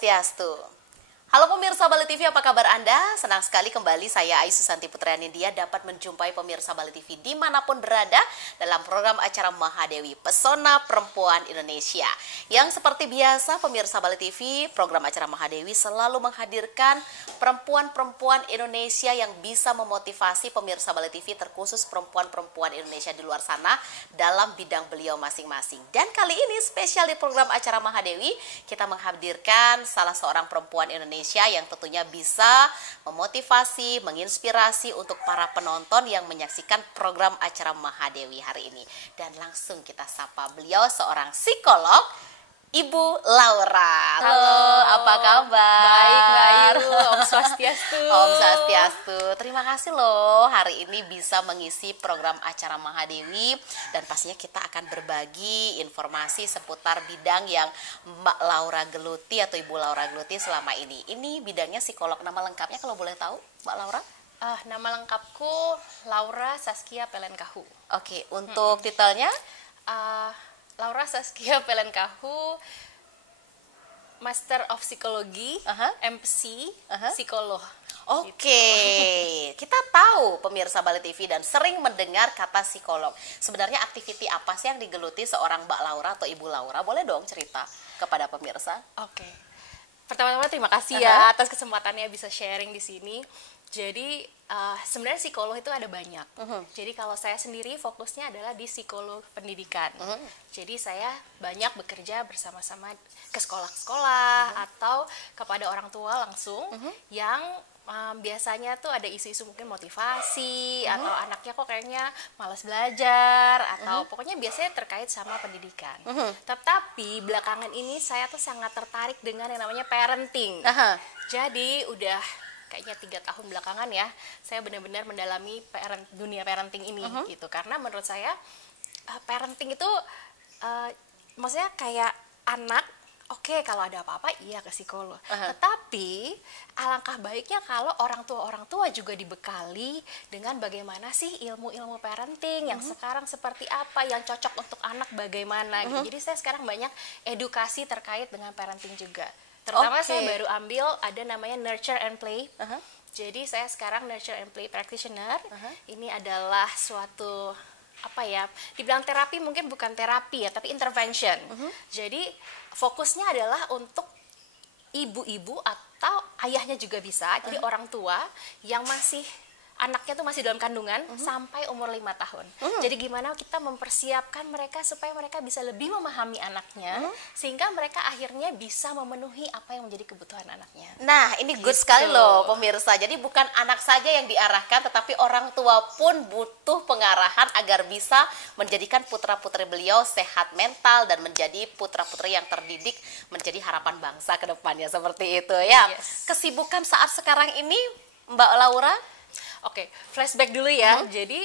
Swastiastu. Halo pemirsa Bali TV, apa kabar Anda? Senang sekali kembali saya Ai Susanti Putrianindya dapat menjumpai pemirsa Bali TV dimanapun berada dalam program acara Mahadewi Pesona Perempuan Indonesia. Yang seperti biasa pemirsa Bali TV, program acara Mahadewi selalu menghadirkan perempuan-perempuan Indonesia yang bisa memotivasi pemirsa Bali TV, terkhusus perempuan-perempuan Indonesia di luar sana dalam bidang beliau masing-masing. Dan kali ini spesial di program acara Mahadewi, kita menghadirkan salah seorang perempuan Indonesia yang tentunya bisa memotivasi, menginspirasi untuk para penonton yang menyaksikan program acara Mahadewi hari ini. Dan langsung kita sapa beliau, seorang psikolog, Ibu Laura. Halo, apa kabar? Baik, baik. Om Swastiastu. Om Swastiastu. Terima kasih loh hari ini bisa mengisi program acara Mahadewi, dan pastinya kita akan berbagi informasi seputar bidang yang Mbak Laura geluti atau Ibu Laura geluti selama ini. Ini bidangnya psikolog. Nama lengkapnya kalau boleh tahu, Mbak Laura? Nama lengkapku Laura Saskia Pelenkahu. Oke, untuk titelnya? Laura Saskia Pelenkahu, Master of Psychology, MC, psikolog. Oke, kita tahu pemirsa Bali TV dan sering mendengar kata psikolog. Sebenarnya aktiviti apa sih yang digeluti seorang Mbak Laura atau Ibu Laura? Boleh dong cerita kepada pemirsa? Oke. Pertama-tama terima kasih ya atas kesempatannya bisa sharing di sini. Jadi sebenarnya psikolog itu ada banyak. Jadi kalau saya sendiri fokusnya adalah di psikolog pendidikan. Jadi saya banyak bekerja bersama-sama ke sekolah-sekolah atau kepada orang tua langsung yang biasanya tuh ada isu-isu mungkin motivasi atau anaknya kok kayaknya malas belajar atau pokoknya biasanya terkait sama pendidikan. Tetapi belakangan ini saya tuh sangat tertarik dengan yang namanya parenting. Jadi udah kayaknya 3 tahun belakangan ya, saya benar-benar mendalami dunia parenting ini gitu. Karena menurut saya parenting itu maksudnya kayak anak, oke, kalau ada apa-apa iya ke psikolog. Tetapi alangkah baiknya kalau orang tua juga dibekali dengan bagaimana sih ilmu-ilmu parenting yang sekarang seperti apa, yang cocok untuk anak bagaimana gitu. Jadi saya sekarang banyak edukasi terkait dengan parenting juga. Terutama saya baru ambil ada namanya Nurture and Play. Jadi saya sekarang Nurture and Play Practitioner. Ini adalah suatu apa ya, dibilang terapi mungkin bukan terapi ya, tapi intervention. Jadi fokusnya adalah untuk ibu-ibu atau ayahnya juga bisa. Jadi orang tua yang anaknya tuh masih dalam kandungan sampai umur 5 tahun. Jadi gimana kita mempersiapkan mereka supaya mereka bisa lebih memahami anaknya, sehingga mereka akhirnya bisa memenuhi apa yang menjadi kebutuhan anaknya. Nah, ini good sekali loh pemirsa. Jadi bukan anak saja yang diarahkan, tetapi orang tua pun butuh pengarahan agar bisa menjadikan putra-putri beliau sehat mental dan menjadi putra-putri yang terdidik menjadi harapan bangsa ke depannya, seperti itu ya. Kesibukan saat sekarang ini Mbak Laura? Oke, flashback dulu ya. Jadi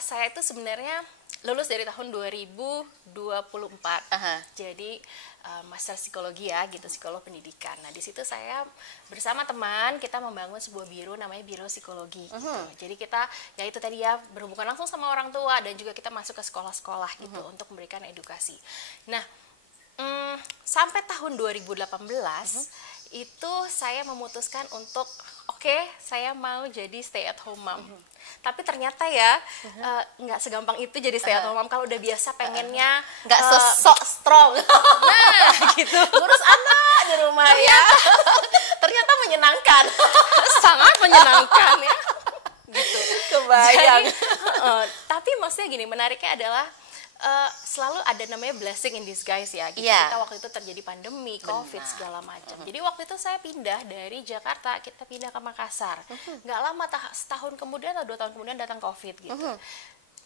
saya itu sebenarnya lulus dari tahun 2024. Jadi master psikologi ya, gitu, psikolog pendidikan. Nah, di situ saya bersama teman kita membangun sebuah biro namanya Biro Psikologi. Gitu. Jadi kita ya itu tadi ya berhubungan langsung sama orang tua dan juga kita masuk ke sekolah-sekolah gitu untuk memberikan edukasi. Nah, sampai tahun 2018 itu saya memutuskan untuk saya mau jadi stay at home mom. Tapi ternyata ya nggak segampang itu jadi stay at home mom. Kalau udah biasa pengennya nggak sok strong. Nah gitu, ngurus anak di rumah ya. Ternyata menyenangkan. Sangat menyenangkan ya gitu. Kebayang. Jadi, tapi maksudnya gini, menariknya adalah selalu ada namanya blessing in disguise ya gitu. Kita waktu itu terjadi pandemi, COVID segala macam. Jadi waktu itu saya pindah dari Jakarta, kita pindah ke Makassar. Nggak lama, setahun kemudian atau 2 tahun kemudian datang COVID gitu.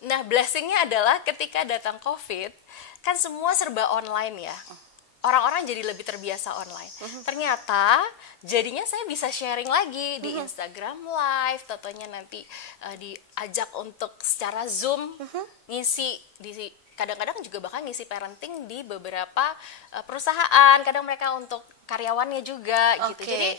Nah, blessingnya adalah ketika datang COVID kan semua serba online ya. Orang-orang jadi lebih terbiasa online. Ternyata jadinya saya bisa sharing lagi di Instagram Live, tentunya nanti diajak untuk secara Zoom ngisi kadang-kadang juga bahkan ngisi parenting di beberapa perusahaan, kadang mereka untuk karyawannya juga gitu. Jadi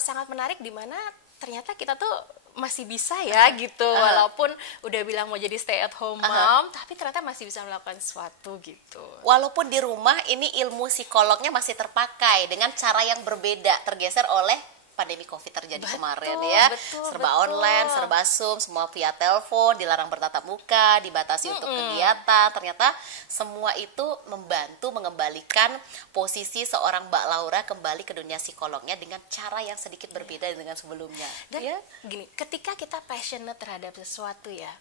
sangat menarik di mana ternyata kita tuh masih bisa ya gitu, walaupun udah bilang mau jadi stay at home mom, tapi ternyata masih bisa melakukan sesuatu gitu. Walaupun di rumah ini ilmu psikolognya masih terpakai dengan cara yang berbeda, tergeser oleh pandemi COVID terjadi kemarin ya. Serba online, serba Zoom, semua via telepon, dilarang bertatap muka, dibatasi untuk kegiatan. Ternyata semua itu membantu mengembalikan posisi seorang Mbak Laura kembali ke dunia psikolognya dengan cara yang sedikit berbeda dengan sebelumnya. Dan gini, ketika kita passionate terhadap sesuatu ya,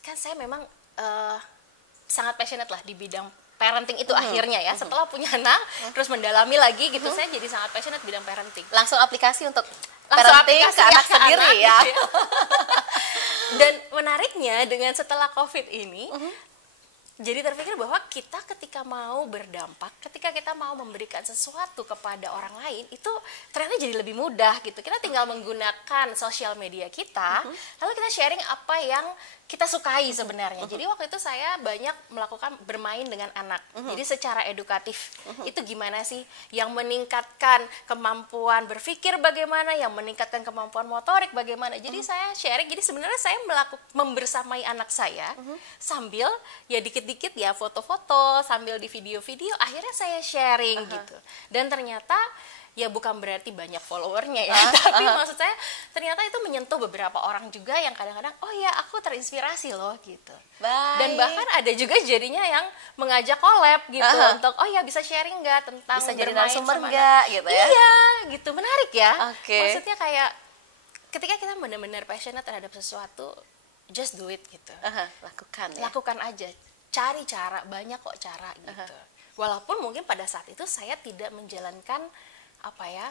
kan saya memang sangat passionate lah di bidang parenting itu akhirnya ya, setelah punya anak terus mendalami lagi gitu, saya jadi sangat passionate bidang parenting. Langsung aplikasi untuk parenting ke anak sendiri ya. Gitu ya. Dan menariknya dengan setelah COVID ini, jadi terpikir bahwa kita ketika mau berdampak, ketika kita mau memberikan sesuatu kepada orang lain, itu ternyata jadi lebih mudah gitu. Kita tinggal menggunakan sosial media kita, lalu kita sharing apa yang kita sukai sebenarnya. Jadi waktu itu saya banyak melakukan bermain dengan anak. Jadi secara edukatif, itu gimana sih yang meningkatkan kemampuan berpikir bagaimana, yang meningkatkan kemampuan motorik bagaimana. Jadi saya sharing, jadi sebenarnya saya membersamai anak saya sambil ya dikit-dikit ya foto-foto, sambil di video-video, akhirnya saya sharing gitu. Dan ternyata ya bukan berarti banyak followernya ya, tapi maksud saya ternyata itu menyentuh beberapa orang juga yang kadang-kadang oh ya aku terinspirasi loh gitu. Dan bahkan ada juga jadinya yang mengajak collab gitu untuk oh ya bisa sharing nggak tentang bisa jadi bermain narasumber sama nggak gitu ya. Iya gitu, menarik ya. Maksudnya Maksudnya kayak ketika kita benar-benar passionate terhadap sesuatu, just do it gitu. Lakukan ya. Lakukan aja, cari cara, banyak kok cara gitu. Walaupun mungkin pada saat itu saya tidak menjalankan apa ya,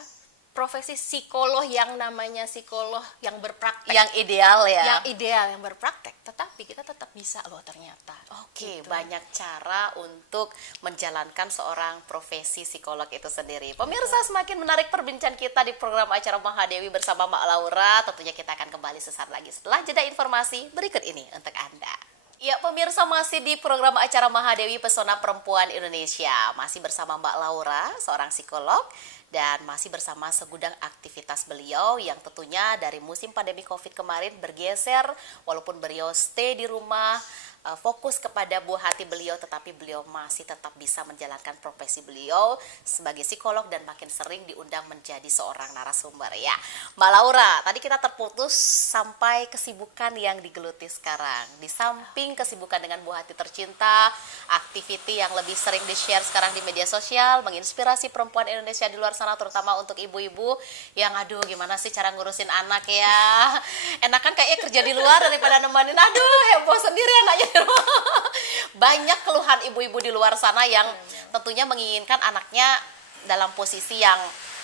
profesi psikolog yang namanya psikolog yang berpraktek, yang ideal ya, yang ideal, yang berpraktek, tetapi kita tetap bisa loh ternyata. Oke, banyak cara untuk menjalankan seorang profesi psikolog itu sendiri. Pemirsa, semakin menarik perbincangan kita di program acara Mahadewi bersama Mbak Laura. Tentunya kita akan kembali sesaat lagi setelah jeda informasi berikut ini untuk Anda. Ya, pemirsa, masih di program acara Mahadewi Pesona Perempuan Indonesia. Masih bersama Mbak Laura, seorang psikolog, dan masih bersama segudang aktivitas beliau yang tentunya dari musim pandemi COVID kemarin bergeser, walaupun beliau stay di rumah, fokus kepada buah hati beliau, tetapi beliau masih tetap bisa menjalankan profesi beliau sebagai psikolog dan makin sering diundang menjadi seorang narasumber ya. Mbak Laura, tadi kita terputus sampai kesibukan yang digeluti sekarang. Di samping kesibukan dengan buah hati tercinta, aktiviti yang lebih sering di-share sekarang di media sosial, menginspirasi perempuan Indonesia di luar sana, terutama untuk ibu-ibu yang aduh gimana sih cara ngurusin anak ya. Enakan kayaknya kerja di luar daripada nemanin, aduh heboh sendiri anaknya. Banyak keluhan ibu-ibu di luar sana yang tentunya menginginkan anaknya dalam posisi yang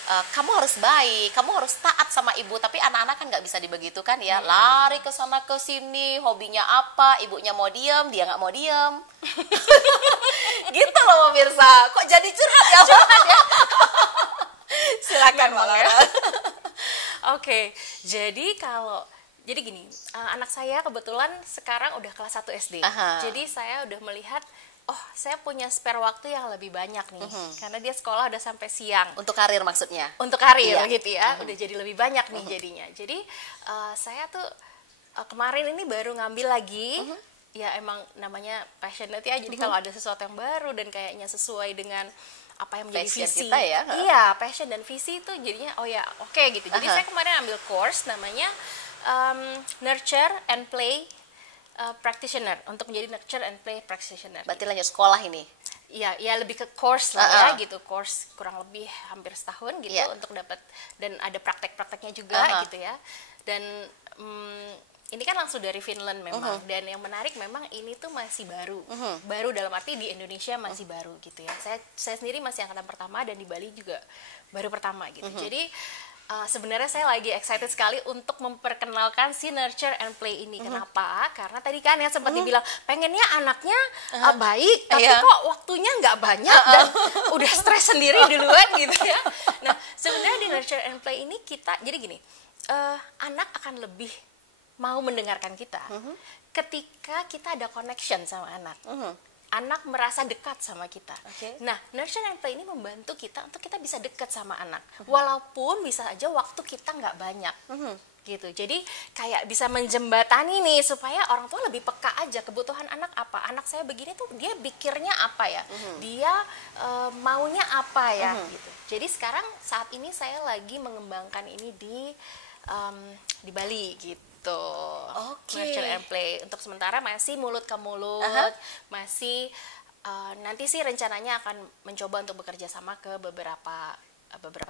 kamu harus baik, kamu harus taat sama ibu, tapi anak-anak kan nggak bisa dibegitukan ya, lari ke sana ke sini, hobinya apa, ibunya mau diem, dia nggak mau diem. Gitu loh pemirsa, kok jadi curhat ya? Silakan Mbak Laura. Oke, jadi gini, anak saya kebetulan sekarang udah kelas 1 SD. Jadi saya udah melihat, oh saya punya spare waktu yang lebih banyak nih. Karena dia sekolah udah sampai siang. Untuk karir maksudnya? Untuk karir gitu ya, udah jadi lebih banyak nih jadinya. Jadi saya tuh kemarin ini baru ngambil lagi, ya emang namanya passionate ya. Jadi kalau ada sesuatu yang baru dan kayaknya sesuai dengan apa yang menjadi passion visi kita ya. Iya, passion dan visi itu jadinya oh ya oke gitu. Jadi saya kemarin ambil course namanya Nurture and Play Practitioner, untuk menjadi Nurture and Play Practitioner. Berarti lanjut sekolah ini? Iya, ya lebih ke course lah ya gitu, course kurang lebih hampir setahun gitu untuk dapat, dan ada praktek-prakteknya juga gitu ya. Dan ini kan langsung dari Finland memang, dan yang menarik memang ini tuh masih baru, baru dalam arti di Indonesia masih baru gitu ya. Saya sendiri masih angkatan pertama dan di Bali juga baru pertama gitu. Jadi sebenarnya saya lagi excited sekali untuk memperkenalkan si Nurture and Play ini. Kenapa? Karena tadi kan ya sempat dibilang pengennya anaknya baik, tapi kok waktunya nggak banyak dan udah stres sendiri duluan gitu ya. Nah sebenarnya di Nurture and Play ini kita jadi gini, anak akan lebih mau mendengarkan kita ketika kita ada connection sama anak. Anak merasa dekat sama kita. Nah, Nurture and Play ini membantu kita untuk kita bisa dekat sama anak. Walaupun bisa aja waktu kita nggak banyak. gitu. Jadi kayak bisa menjembatani nih supaya orang tua lebih peka aja kebutuhan anak apa. Anak saya begini tuh dia pikirnya apa ya? Dia maunya apa ya gitu. Jadi sekarang saat ini saya lagi mengembangkan ini di Bali gitu. Nurture and play. Untuk sementara masih mulut ke mulut, masih nanti sih rencananya akan mencoba untuk bekerja sama ke beberapa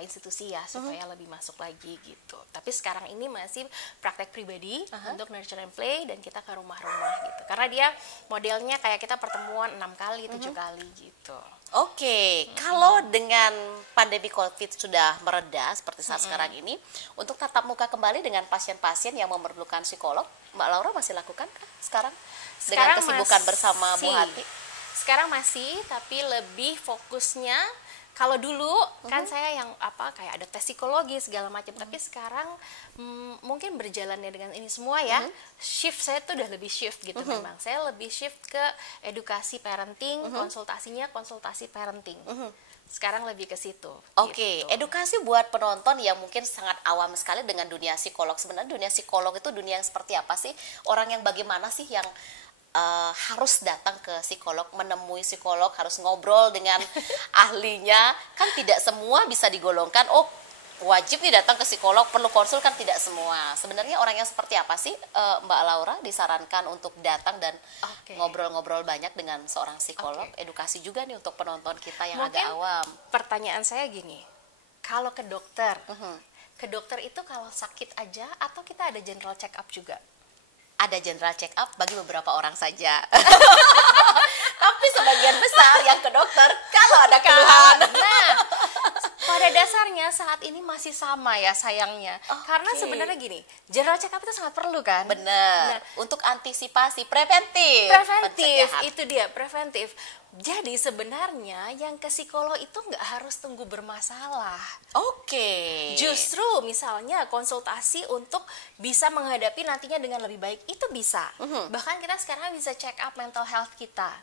institusi ya supaya lebih masuk lagi gitu. Tapi sekarang ini masih praktek pribadi untuk nurture and play dan kita ke rumah-rumah gitu. Karena dia modelnya kayak kita pertemuan 6 kali, 7 kali gitu. Oke, kalau dengan pandemi COVID sudah mereda seperti saat sekarang ini, untuk tatap muka kembali dengan pasien-pasien yang memerlukan psikolog, Mbak Laura masih lakukan kah sekarang? Dengan kesibukan bersama Bu Hati? Sekarang masih, tapi lebih fokusnya kalau dulu kan saya yang kayak ada tes psikologi segala macam, tapi sekarang mungkin berjalannya dengan ini semua ya. Shift saya tuh udah lebih shift gitu memang. Saya lebih shift ke edukasi parenting, konsultasi parenting. Sekarang lebih ke situ. Oke, gitu. edukasi buat penonton yang mungkin sangat awam sekali dengan dunia psikolog. Sebenarnya dunia psikolog itu dunia yang seperti apa sih? Orang yang bagaimana sih yang harus datang ke psikolog, menemui psikolog, harus ngobrol dengan ahlinya. Kan tidak semua bisa digolongkan, oh wajib nih datang ke psikolog, perlu konsul, kan tidak semua. Sebenarnya orang yang seperti apa sih Mbak Laura disarankan untuk datang dan ngobrol-ngobrol banyak dengan seorang psikolog? Edukasi juga nih untuk penonton kita yang mungkin agak awam. Pertanyaan saya gini, kalau ke dokter itu kalau sakit aja atau kita ada general check up juga? Ada general check up bagi beberapa orang saja. Tapi sebagian besar yang ke dokter kalau ada keluhan. Nah, pada dasarnya saat ini masih sama ya sayangnya. Karena sebenarnya gini, general check up itu sangat perlu kan? Benar. Untuk antisipasi, preventif. Itu dia, preventif. Jadi sebenarnya yang ke psikolog itu nggak harus tunggu bermasalah. Justru misalnya konsultasi untuk bisa menghadapi nantinya dengan lebih baik itu bisa. Bahkan kita sekarang bisa check up mental health kita.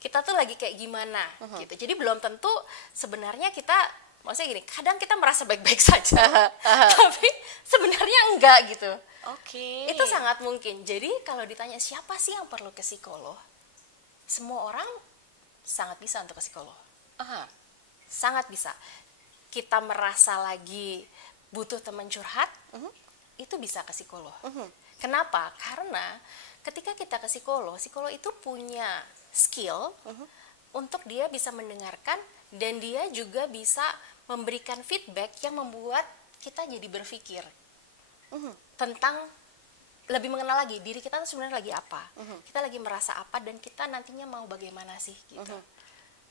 Kita tuh lagi kayak gimana gitu. Jadi belum tentu sebenarnya kita, maksudnya gini, kadang kita merasa baik-baik saja, tapi sebenarnya enggak gitu. Itu sangat mungkin. Jadi kalau ditanya siapa sih yang perlu ke psikolog, semua orang sangat bisa untuk ke psikolog. Sangat bisa. Kita merasa lagi butuh teman curhat, itu bisa ke psikolog. Kenapa? Karena ketika kita ke psikolog itu punya skill untuk dia bisa mendengarkan dan dia juga bisa memberikan feedback yang membuat kita jadi berpikir tentang lebih mengenal lagi diri kita sebenarnya lagi apa, kita lagi merasa apa, dan kita nantinya mau bagaimana sih gitu.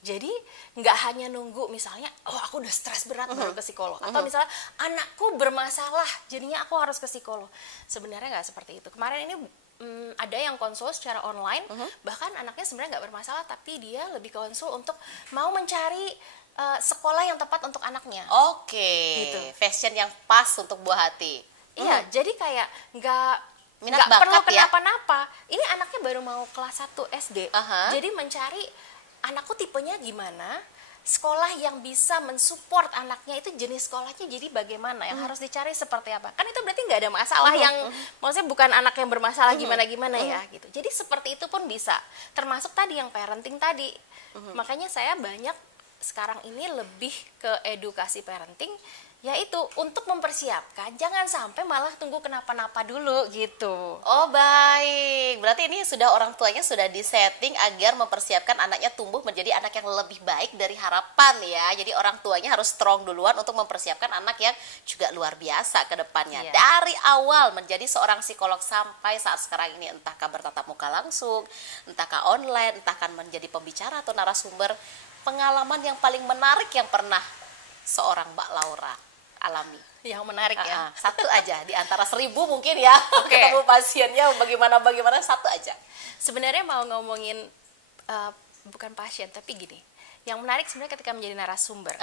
Jadi nggak hanya nunggu misalnya, oh aku udah stres berat baru ke psikolog, atau misalnya anakku bermasalah jadinya aku harus ke psikolog. Sebenarnya nggak seperti itu. Kemarin ini ada yang konsul secara online, bahkan anaknya sebenarnya nggak bermasalah, tapi dia lebih konsul untuk mau mencari sekolah yang tepat untuk anaknya. Gitu. Fashion yang pas untuk buah hati. Iya, jadi kayak nggak bakat perlu ya? kenapa-napa. Ini anaknya baru mau kelas 1 SD. Jadi mencari anakku tipenya gimana, sekolah yang bisa mensupport anaknya itu jenis sekolahnya jadi bagaimana, yang harus dicari seperti apa. Kan itu berarti nggak ada masalah yang, maksudnya bukan anak yang bermasalah gimana-gimana ya gitu. Jadi seperti itu pun bisa. Termasuk tadi yang parenting tadi. Makanya saya banyak sekarang ini lebih ke edukasi parenting, yaitu untuk mempersiapkan jangan sampai malah tunggu kenapa-napa dulu gitu. Baik, berarti ini sudah orang tuanya sudah disetting agar mempersiapkan anaknya tumbuh menjadi anak yang lebih baik dari harapan ya. Jadi orang tuanya harus strong duluan untuk mempersiapkan anak yang juga luar biasa ke depannya. Dari awal menjadi seorang psikolog sampai saat sekarang ini, entahkah bertatap muka langsung, entahkah online, entahkah menjadi pembicara atau narasumber. Pengalaman yang paling menarik yang pernah seorang Mbak Laura alami? Yang menarik ya? Satu aja di antara 1000 mungkin ya. Ketemu pasiennya bagaimana satu aja. Sebenarnya mau ngomongin bukan pasien tapi gini, yang menarik sebenarnya ketika menjadi narasumber.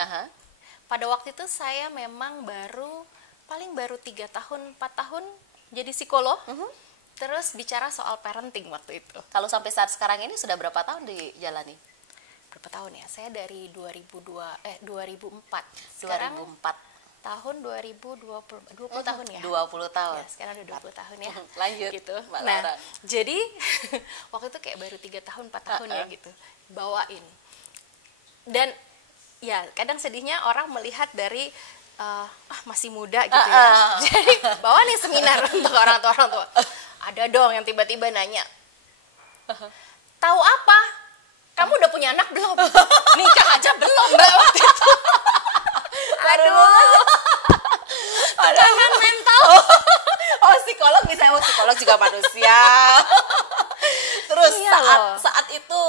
Pada waktu itu saya memang paling baru 3 tahun 4 tahun jadi psikolog. Terus bicara soal parenting waktu itu. Kalau sampai saat sekarang ini sudah berapa tahun dijalani? Berapa tahun ya? Saya dari 2004. Sekarang 2004. tahun 2020 tahun ya. 20 tahun. Ya, sekarang udah 20 tahun ya. Lanjut Gitu. Mbak Nah, Laura. jadi waktu itu kayak baru 3 tahun 4 tahun ya gitu. Bawain. Dan ya kadang sedihnya orang melihat dari masih muda gitu ya. Jadi bawa nih seminar untuk orang tua. Ada dong yang tiba-tiba nanya, tahu apa? Kamu udah punya anak belum? Nikah aja belum Mbak waktu itu. Aduh. Tekanan mental. Oh, psikolog bisa, psikolog juga manusia. Terus Iya saat itu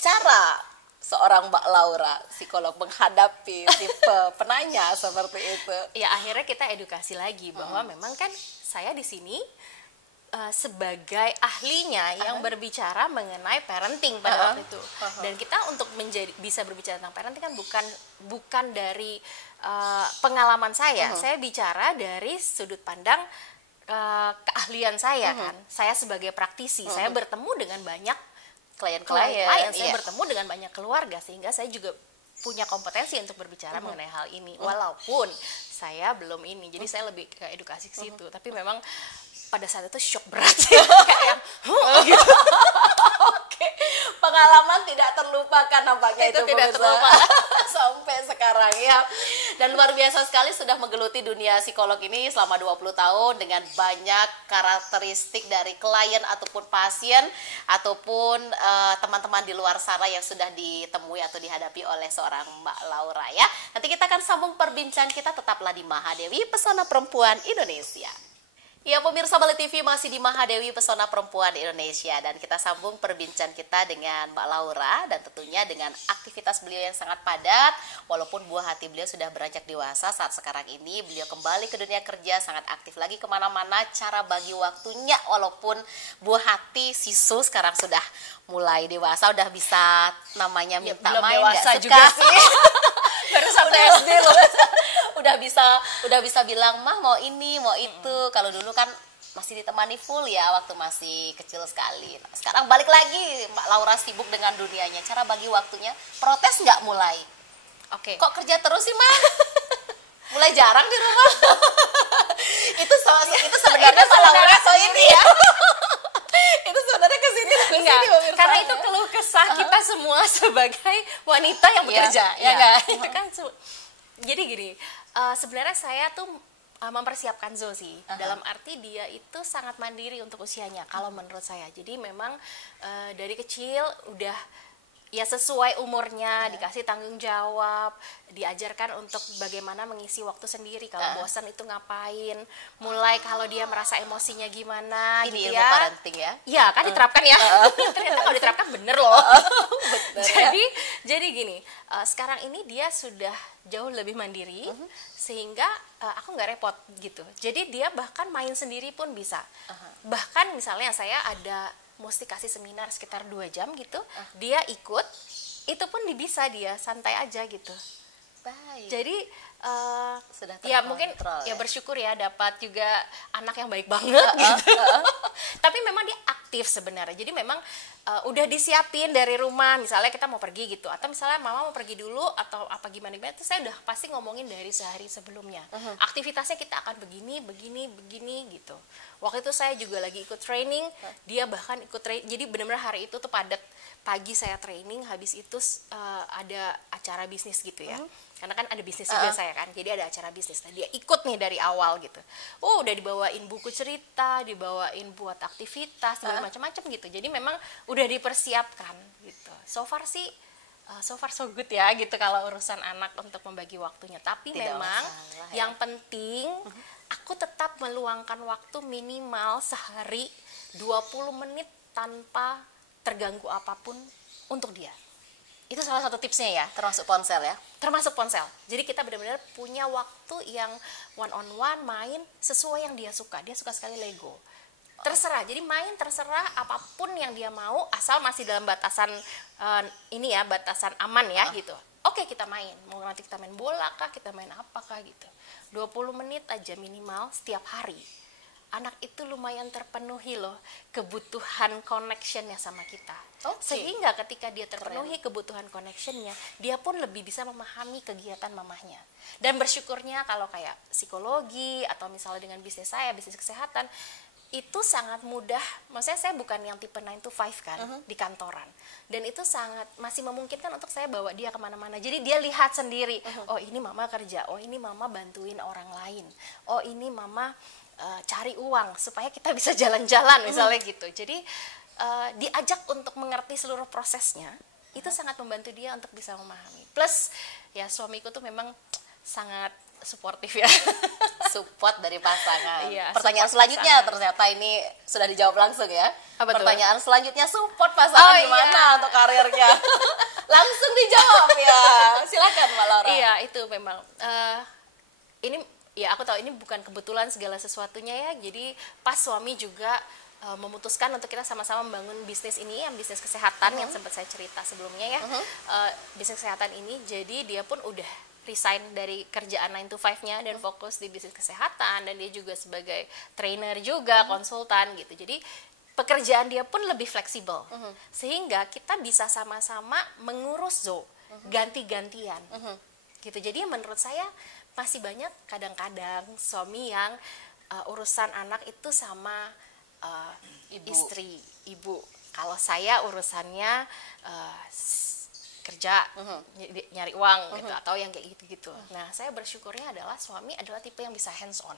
cara seorang Mbak Laura, psikolog, menghadapi tipe penanya seperti itu. Ya akhirnya kita edukasi lagi bahwa memang kan saya di sini sebagai ahlinya yang berbicara mengenai parenting pada waktu itu. Dan kita untuk bisa berbicara tentang parenting kan bukan dari pengalaman saya. Saya bicara dari sudut pandang keahlian saya kan. Saya sebagai praktisi, saya bertemu dengan banyak klien, saya bertemu dengan banyak keluarga, sehingga saya juga punya kompetensi untuk berbicara mengenai hal ini. Walaupun saya belum ini, jadi saya lebih ke edukasi ke situ. Tapi memang pada saat itu shock berat sih, kayak yang gitu. Oke, pengalaman tidak terlupakan nampaknya itu tidak pemirsa. terlupakan sampai sekarang ya. Dan luar biasa sekali sudah menggeluti dunia psikolog ini selama 20 tahun dengan banyak karakteristik dari klien ataupun pasien ataupun teman-teman di luar sana yang sudah ditemui atau dihadapi oleh seorang Mbak Laura ya. Nanti kita akan sambung perbincangan kita, tetaplah di Mahadewi Pesona Perempuan Indonesia. Ya, pemirsa Bali TV masih di Mahadewi Pesona Perempuan Indonesia, dan kita sambung perbincangan kita dengan Mbak Laura dan tentunya dengan aktivitas beliau yang sangat padat. Walaupun buah hati beliau sudah beranjak dewasa, saat sekarang ini beliau kembali ke dunia kerja, sangat aktif lagi kemana-mana, cara bagi waktunya. Walaupun buah hati Sisu sekarang sudah mulai dewasa, udah bisa namanya minta belum main, dewasa gak juga suka sih. Baru sampai SD loh. udah bisa bilang mah mau ini mau itu. Kalau dulu kan masih ditemani full ya waktu masih kecil sekali. Nah, sekarang balik lagi Mbak Laura sibuk dengan dunianya, cara bagi waktunya. Protes nggak mulai? Oke. Kok kerja terus sih mah? Mulai jarang di rumah. itu sebenarnya Mbak Laura so ini ya. Itu sebenarnya kesini Enggak, karena itu keluh kesah kita semua sebagai wanita yang bekerja, ya enggak? Itu kan jadi gini, sebenarnya saya tuh mempersiapkan Zo sih, dalam arti dia itu sangat mandiri untuk usianya kalau menurut saya. Jadi memang dari kecil udah ya sesuai umurnya, dikasih tanggung jawab, diajarkan untuk bagaimana mengisi waktu sendiri, kalau bosan itu ngapain, mulai kalau dia merasa emosinya gimana. Ini gitu ilmu parenting ya? Iya kan diterapkan ya. Ternyata kalau diterapkan bener loh. Bener, jadi gini, sekarang ini dia sudah jauh lebih mandiri, sehingga aku nggak repot gitu. Jadi dia bahkan main sendiri pun bisa. Bahkan misalnya saya ada mesti kasih seminar sekitar 2 jam gitu, dia ikut, itu pun bisa, dia santai aja gitu. Baik. Jadi Sudah ya mungkin terkontrol ya bersyukur ya dapat juga anak yang baik banget gitu. Tapi memang dia aktif sebenarnya. Jadi memang udah disiapin dari rumah, misalnya kita mau pergi gitu, atau misalnya mama mau pergi dulu atau apa gimana itu saya udah pasti ngomongin dari sehari sebelumnya. Aktivitasnya kita akan begini gitu. Waktu itu saya juga lagi ikut training, dia bahkan ikut jadi benar-benar hari itu tuh padat. Pagi saya training, habis itu ada acara bisnis gitu ya. Karena kan ada bisnis juga saya kan, jadi ada acara bisnis. Nah dia ikut nih dari awal gitu. Udah dibawain buku cerita, dibawain buat aktivitas, macam-macam gitu. Jadi memang udah dipersiapkan gitu. So far sih, so far so good ya gitu kalau urusan anak untuk membagi waktunya. Tapi Tidak memang masalah, yang penting aku tetap meluangkan waktu minimal sehari 20 menit tanpa terganggu apapun untuk dia. Itu salah satu tipsnya ya, termasuk ponsel ya? Termasuk ponsel. Jadi kita benar-benar punya waktu yang one on one, main sesuai yang dia suka. Dia suka sekali Lego. Terserah, jadi main terserah apapun yang dia mau, asal masih dalam batasan ini ya, batasan aman ya gitu. Oke, kita main. Mau nanti kita main bola kah, kita main apa kah gitu. 20 menit aja minimal setiap hari. anak itu lumayan terpenuhi loh kebutuhan connectionnya sama kita. Sehingga ketika dia terpenuhi kebutuhan connectionnya, dia pun lebih bisa memahami kegiatan mamahnya. Dan bersyukurnya kalau kayak psikologi atau misalnya dengan bisnis saya, bisnis kesehatan, itu sangat mudah. Maksudnya saya bukan yang tipe 9 to 5 kan, di kantoran. Dan itu sangat masih memungkinkan untuk saya bawa dia kemana-mana. Jadi dia lihat sendiri, oh ini mama kerja, oh ini mama bantuin orang lain, oh ini mama cari uang supaya kita bisa jalan-jalan misalnya gitu. Jadi diajak untuk mengerti seluruh prosesnya, itu sangat membantu dia untuk bisa memahami. Plus ya suamiku tuh memang sangat suportif ya. Support dari pasangan. Iya, Pertanyaan support selanjutnya pasangan. ternyata ini sudah dijawab langsung ya. Apa tuh? Pertanyaan selanjutnya, support pasangan gimana untuk karirnya? Langsung dijawab ya. Silakan Mbak Laura. Iya, itu memang ini ya aku tahu ini bukan kebetulan segala sesuatunya ya. Jadi pas suami juga memutuskan untuk kita sama-sama membangun bisnis ini, yang bisnis kesehatan yang sempat saya cerita sebelumnya ya. Bisnis kesehatan ini, jadi dia pun udah resign dari kerjaan 9 to 5-nya dan fokus di bisnis kesehatan, dan dia juga sebagai trainer juga, konsultan gitu. Jadi pekerjaan dia pun lebih fleksibel. Sehingga kita bisa sama-sama mengurus ganti-gantian. Gitu. Jadi menurut saya masih banyak kadang-kadang suami yang urusan anak itu sama istri, ibu. Kalau saya urusannya kerja, nyari uang gitu, atau yang kayak gitu-gitu. Nah, saya bersyukurnya adalah suami adalah tipe yang bisa hands on.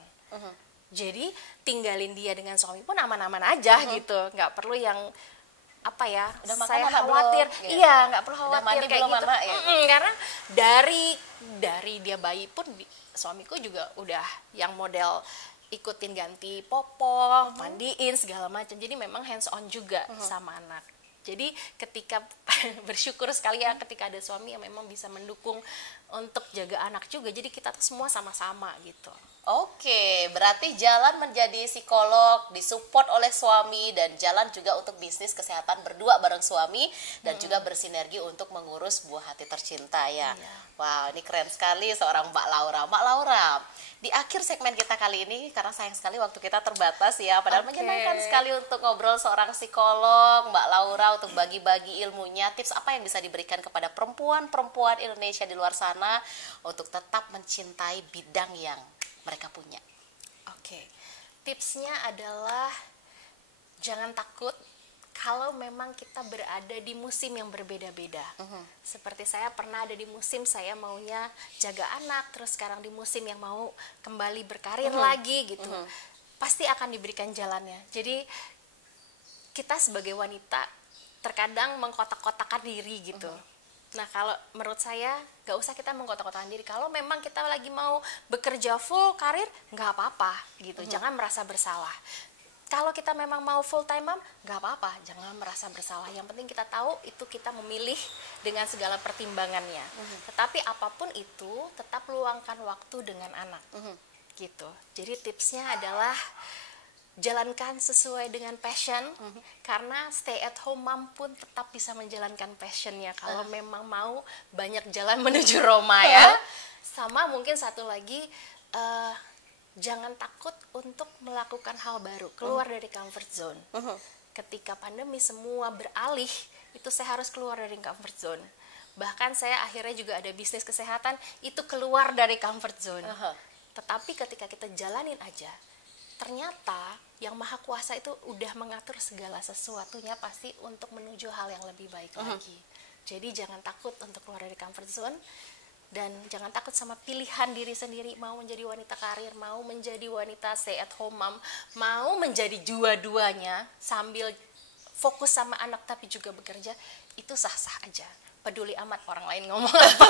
Jadi tinggalin dia dengan suami pun aman-aman aja gitu, nggak perlu yang apa ya, udah makan saya anak khawatir, belum? Gitu. iya nggak perlu Udah khawatir mandi kayak belum gitu. anak, ya? Karena dari dia bayi pun suamiku juga udah yang model ikutin ganti popok, mandiin segala macam. Jadi memang hands on juga sama anak. Jadi ketika bersyukur sekali ya ketika ada suami yang memang bisa mendukung untuk jaga anak juga. Jadi kita tuh semua sama-sama gitu. Oke, berarti jalan menjadi psikolog, disupport oleh suami, dan jalan juga untuk bisnis kesehatan berdua bareng suami, dan juga bersinergi untuk mengurus buah hati tercinta ya. Wow, ini keren sekali seorang Mbak Laura. Mbak Laura, di akhir segmen kita kali ini, karena sayang sekali waktu kita terbatas ya, padahal menyenangkan sekali untuk ngobrol seorang psikolog, Mbak Laura, untuk bagi-bagi ilmunya, tips apa yang bisa diberikan kepada perempuan-perempuan Indonesia di luar sana untuk tetap mencintai bidang yang mereka punya. Oke, tipsnya adalah jangan takut kalau memang kita berada di musim yang berbeda-beda. Seperti saya pernah ada di musim saya maunya jaga anak, terus sekarang di musim yang mau kembali berkarir lagi gitu. Pasti akan diberikan jalannya. Jadi kita sebagai wanita terkadang mengkotak-kotakan diri gitu. Nah, kalau menurut saya gak usah kita mengkotak-kotakan diri. Kalau memang kita lagi mau bekerja full karir, gak apa-apa gitu. Jangan merasa bersalah. Kalau kita memang mau full time mom, gak apa-apa. Jangan merasa bersalah. Yang penting kita tahu itu kita memilih dengan segala pertimbangannya. Tetapi apapun itu, tetap luangkan waktu dengan anak. Gitu. Jadi tipsnya adalah jalankan sesuai dengan passion, karena stay at home mom pun tetap bisa menjalankan passionnya kalau memang mau banyak jalan menuju Roma ya. Sama mungkin satu lagi, jangan takut untuk melakukan hal baru, keluar dari comfort zone. Ketika pandemi semua beralih, itu saya harus keluar dari comfort zone. Bahkan saya akhirnya juga ada bisnis kesehatan, itu keluar dari comfort zone. Tetapi ketika kita jalanin aja, ternyata yang Maha Kuasa itu udah mengatur segala sesuatunya pasti untuk menuju hal yang lebih baik lagi. Jadi jangan takut untuk keluar dari comfort zone, dan jangan takut sama pilihan diri sendiri, mau menjadi wanita karir, mau menjadi wanita stay at home mom, mau menjadi dua-duanya sambil fokus sama anak tapi juga bekerja, itu sah-sah aja. Peduli amat orang lain ngomong apa.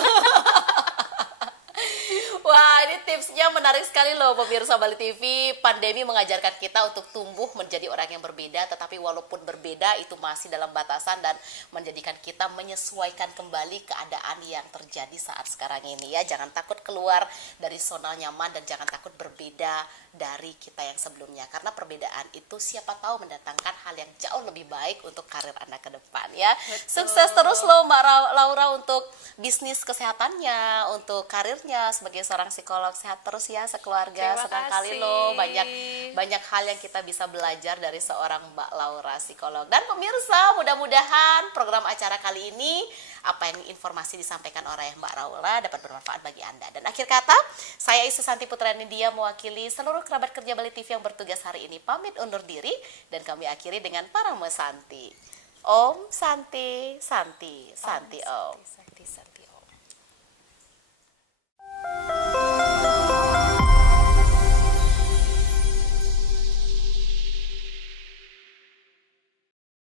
Wah, ini tipsnya menarik sekali loh pemirsa Bali TV. Pandemi mengajarkan kita untuk tumbuh menjadi orang yang berbeda, tetapi walaupun berbeda itu masih dalam batasan dan menjadikan kita menyesuaikan kembali keadaan yang terjadi saat sekarang ini ya. Jangan takut keluar dari zona nyaman dan jangan takut berbeda dari kita yang sebelumnya, karena perbedaan itu siapa tahu mendatangkan hal yang jauh lebih baik untuk karir Anda ke depan ya. Sukses terus loh Mbak Laura untuk bisnis kesehatannya, untuk karirnya sebagai seorang psikolog. Sehat terus ya sekeluarga. Terima Senang kali kasih. loh, banyak hal yang kita bisa belajar dari seorang Mbak Laura psikolog. Dan pemirsa, mudah-mudahan program acara kali ini apa yang informasi disampaikan oleh Mbak Laura dapat bermanfaat bagi Anda. Dan akhir kata, saya Isu Santi Putra Nindya mewakili seluruh kerabat kerja Bali TV yang bertugas hari ini pamit undur diri, dan kami akhiri dengan Parama Santi. Om Santi, Santi, Santi Om. Santi, Santi, Santi.